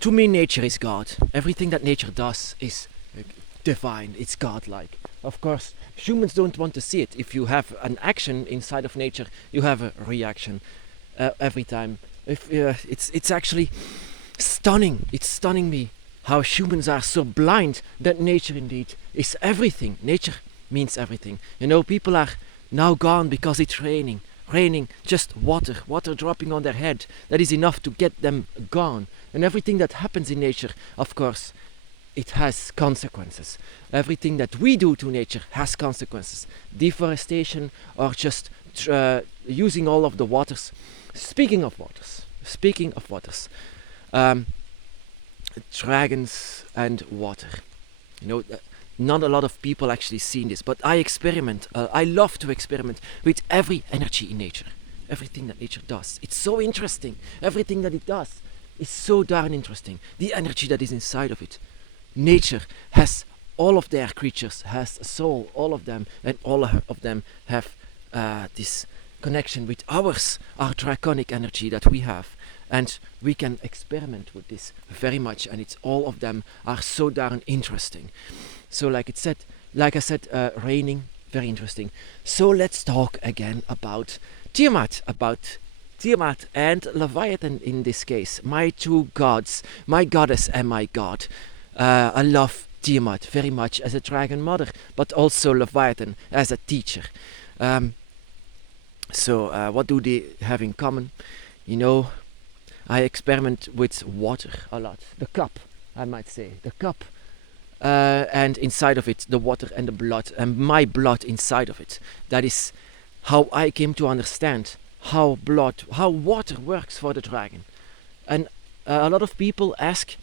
To me, nature is God. Everything that nature does is divine. It's godlike. Of course, humans don't want to see it. If you have an action inside of nature, you have a reaction every time. It's actually stunning. It's stunning me how humans are so blind that nature indeed is everything. Nature means everything. You know, people are now gone because it's raining. Raining, just water dropping on their head. That is enough to get them gone. And everything that happens in nature, of course, it has consequences. Everything that we do to nature has consequences. Deforestation or just using all of the waters. Speaking of waters, dragons and water. You know, not a lot of people actually seen this, but I love to experiment with every energy in nature. Everything that nature does. It's so interesting. Everything that it does is so darn interesting. The energy that is inside of it. Nature has, all of their creatures has a soul, all of them, and all of them have this connection with ours, our draconic energy that we have. And we can experiment with this very much, and it's all of them are so darn interesting. So like I said, raining, very interesting. So let's talk again about Tiamat and Leviathan in this case. My two gods, my goddess and my god. I love Tiamat very much as a dragon mother, but also Leviathan as a teacher. So what do they have in common? You know, I experiment with water a lot. The cup, I might say. The cup. And inside of it, the water and the blood. And my blood inside of it. That is how I came to understand how water works for the dragon. And a lot of people ask,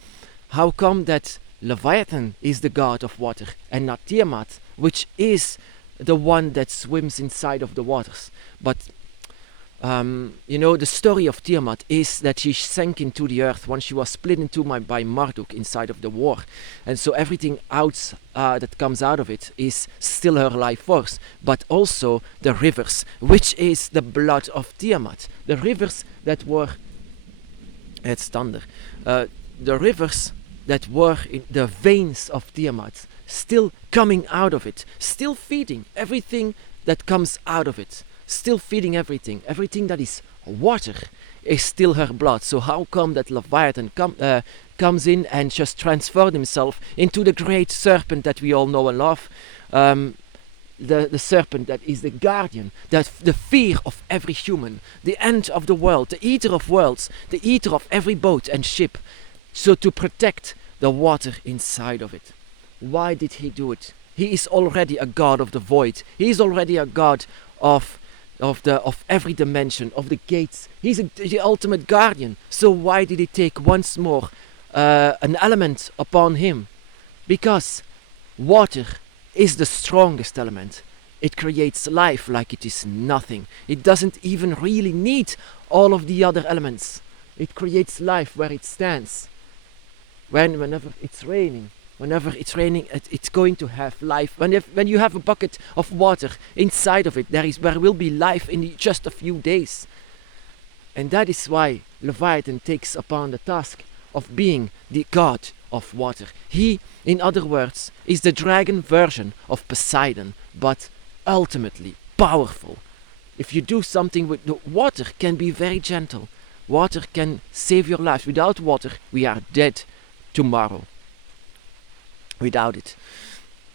how come that Leviathan is the god of water and not Tiamat, which is the one that swims inside of the waters? But you know, the story of Tiamat is that she sank into the earth once she was split into by Marduk inside of the war. And so everything that comes out of it is still her life force, but also the rivers, which is the blood of Tiamat. The rivers that were... It's thunder. The rivers that were in the veins of Tiamat, still coming out of it, still feeding everything that comes out of it. Still feeding everything that is water is still her blood. So how come that Leviathan comes in and just transformed himself into the great serpent that we all know and love? The serpent that is the guardian, the fear of every human, the end of the world, the eater of worlds, the eater of every boat and ship. So to protect the water inside of it. Why did he do it? He is already a god of the void. He is already a god of every dimension, of the gates. He's the ultimate guardian. So why did he take once more an element upon him? Because water is the strongest element. It creates life like it is nothing. It doesn't even really need all of the other elements. It creates life where it stands. Whenever it's raining, it's going to have life. When you have a bucket of water inside of it, there will be life in just a few days. And that is why Leviathan takes upon the task of being the god of water. He, in other words, is the dragon version of Poseidon, but ultimately powerful. If you do something with the water, can be very gentle. Water can save your life. Without water, we are dead tomorrow. Without it,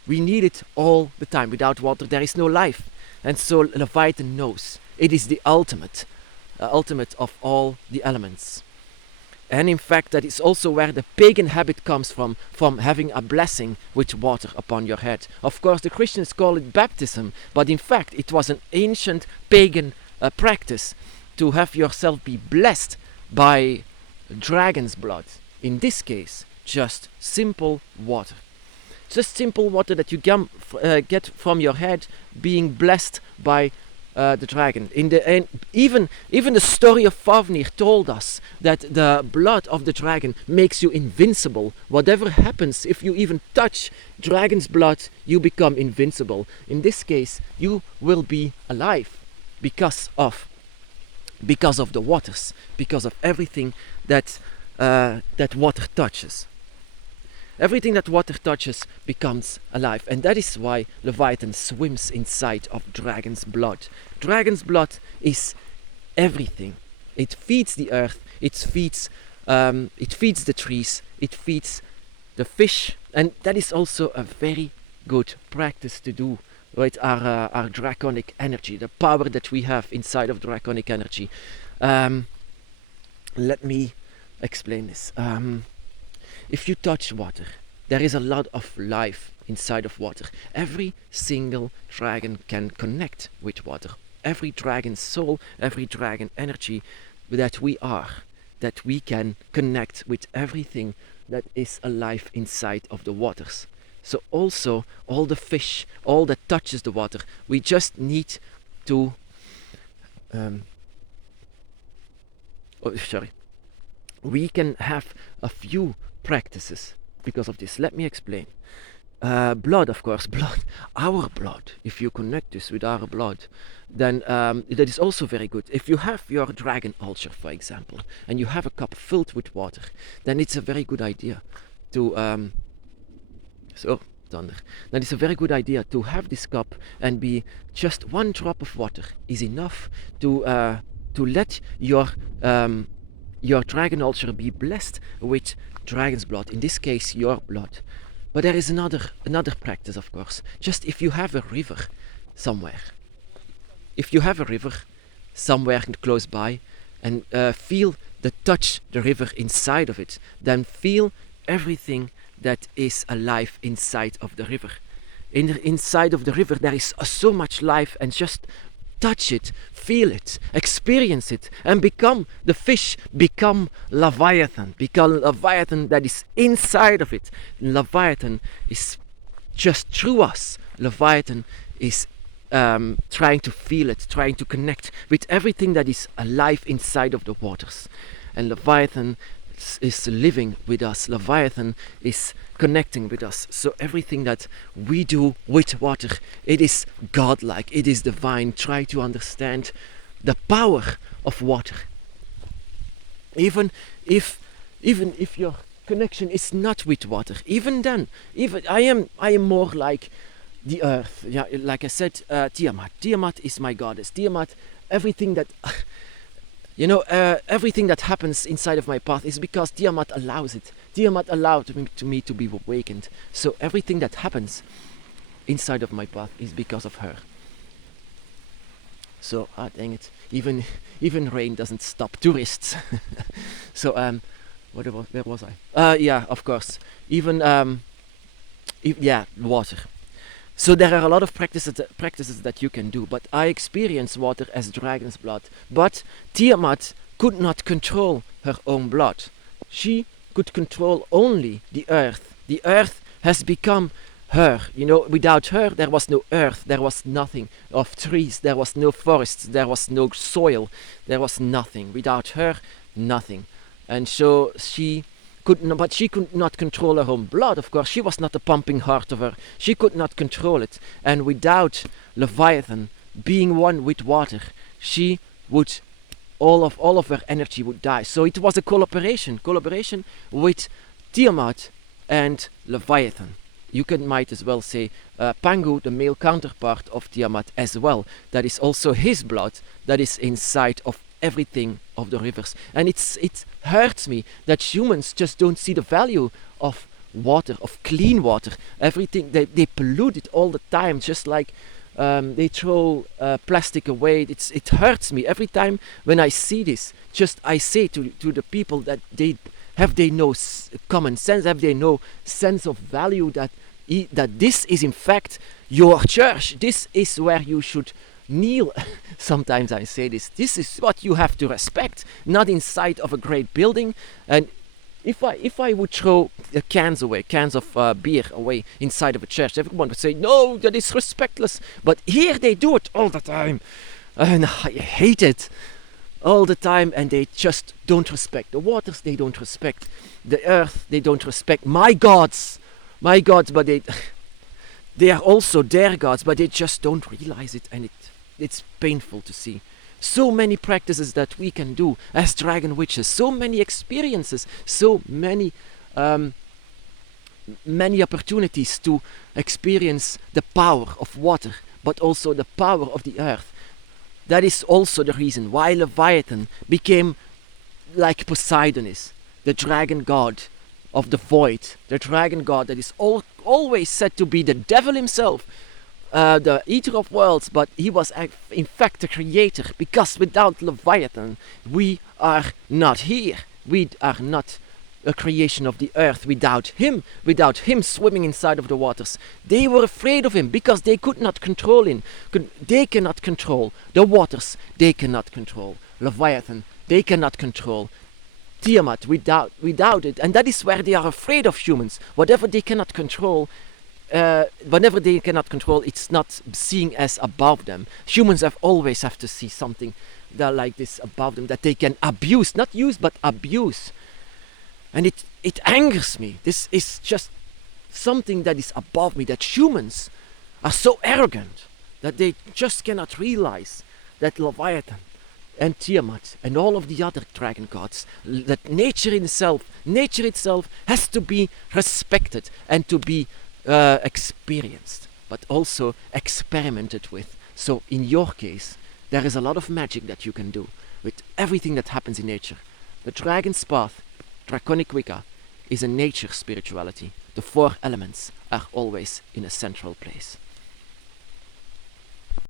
we need it all the time. Without water, there is no life. And so Leviathan knows it is the ultimate of all the elements. And in fact, that is also where the pagan habit comes from having a blessing with water upon your head. Of course, the Christians call it baptism, but in fact, it was an ancient pagan practice to have yourself be blessed by dragon's blood. In this case, just simple water. Just simple water that you get from your head, being blessed by the dragon. And even the story of Fafnir told us that the blood of the dragon makes you invincible. Whatever happens, if you even touch dragon's blood, you become invincible. In this case, you will be alive because of the waters, because of everything that that water touches. Everything that water touches becomes alive, and that is why Leviathan swims inside of dragon's blood. Dragon's blood is everything. It feeds the earth, it feeds the trees, it feeds the fish, and that is also a very good practice to do with our draconic energy, the power that we have inside of draconic energy. Let me explain this. If you touch water, there is a lot of life inside of water. Every single dragon can connect with water. Every dragon soul, every dragon energy that we are, that we can connect with everything that is alive inside of the waters. So also all the fish, all that touches the water, we just need to we can have a few practices because of this. Let me explain. Blood, of course, blood, our blood. If you connect this with our blood, then that is also very good. If you have your dragon altar, for example, and you have a cup filled with water, then it's a very good idea to thunder. Then it's a very good idea to have this cup and be just one drop of water is enough to let your dragon altar be blessed with dragon's blood. In this case, your blood. But there is another practice, of course. Just if you have a river somewhere, close by, and feel touch the river inside of it, then feel everything that is alive inside of the river. Inside of the river there is so much life, and just touch it, feel it, experience it, and become Leviathan. Become Leviathan that is inside of it. Leviathan is just through us. Leviathan is trying to feel it, trying to connect with everything that is alive inside of the waters. And Leviathan is living with us. Leviathan is connecting with us. So everything that we do with water, it is godlike, it is divine. Try to understand the power of water. Even if your connection is not with water, even then, I am more like the earth. Yeah, like I said, Tiamat. Tiamat is my goddess. Tiamat, everything that everything that happens inside of my path is because Tiamat allows it. Tiamat allowed me to be awakened. So everything that happens inside of my path is because of her. So, dang it. Even rain doesn't stop tourists. So, where was I? Yeah, of course. Water. So there are a lot of practices that you can do, but I experience water as dragon's blood. But Tiamat could not control her own blood. She could control only the earth. The earth has become her. Without her there was no earth, there was nothing of trees, there was no forests, there was no soil, there was nothing. Without her, nothing. And so she could not control her own blood. Of course, she was not the pumping heart of her. She could not control it. And without Leviathan being one with water, she would all of her energy would die. So it was a collaboration with Tiamat and Leviathan. You might as well say Pangu, the male counterpart of Tiamat, as well. That is also his blood that is inside of everything of the rivers. And it hurts me that humans just don't see the value of water, of clean water. Everything they pollute it all the time, just like they throw plastic away. It hurts me every time when I see this. Just I say to the people that they no common sense, have they no sense of value that this is in fact your church. This is where you should kneel. Sometimes I say this is what you have to respect, not inside of a great building. And if I would throw cans of beer away inside of a church, everyone would say, no, that is respectless. But here they do it all the time, and I hate it all the time. And they just don't respect the waters, they don't respect the earth, they don't respect my gods, but they are also their gods, but they just don't realize it. And it's painful to see. So many practices that we can do as dragon witches, so many experiences, so many many opportunities to experience the power of water, but also the power of the earth. That is also the reason why Leviathan became like Poseidon is, the dragon god of the void, the dragon god that is always said to be the devil himself, the eater of worlds, but he was in fact the creator, because without Leviathan we are not here. We are not a creation of the earth without him swimming inside of the waters. They were afraid of him because they could not control him. They cannot control the waters. They cannot control Leviathan. They cannot control Tiamat without it. And that is where they are afraid of humans. Whatever they cannot control, whenever they cannot control, it's not seen as above them. Humans always have to see something that like this above them that they can abuse, not use but abuse. And it angers me. This is just something that is above me, that humans are so arrogant that they just cannot realize that Leviathan and Tiamat and all of the other dragon gods, that nature itself has to be respected and to be experienced, but also experimented with. So in your case, there is a lot of magic that you can do with everything that happens in nature. The dragon's path, Draconic Wicca, is a nature spirituality. The four elements are always in a central place.